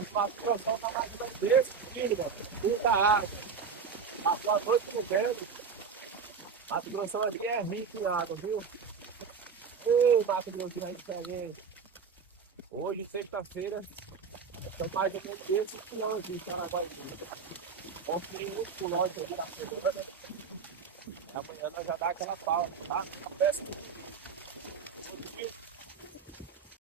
Nosso Mato Grosso tá mais ou menos desse, filho, mano. Muita água. Passou a noite chovendo. Mato Grosso aqui é rico em água, viu? Ô, Mato Grosso é diferente. Hoje, sexta-feira, são mais ou menos esses pulões de Paraguaizinho. Ontem, uns pulões aqui na semana. Amanhã nós já dá aquela pausa, tá? A peça